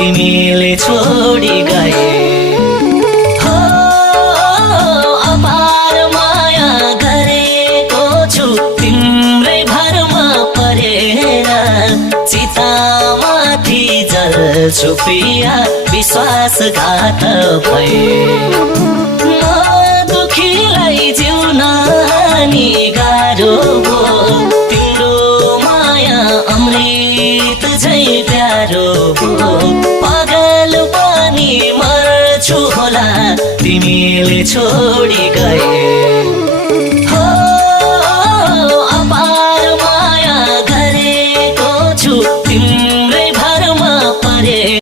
तिमीले छोडी गए हो अपार माया गरेको छु तिम्रै भरमा परेर चितामाथि जल्छु प्रिया विश्वासघात भए दुखीलाई जिउन नि गाह्रो हो तिम्रो माया अमृत झै प्यारो हो पागल पनि मर्छु होला तिमीले छोडी गए हो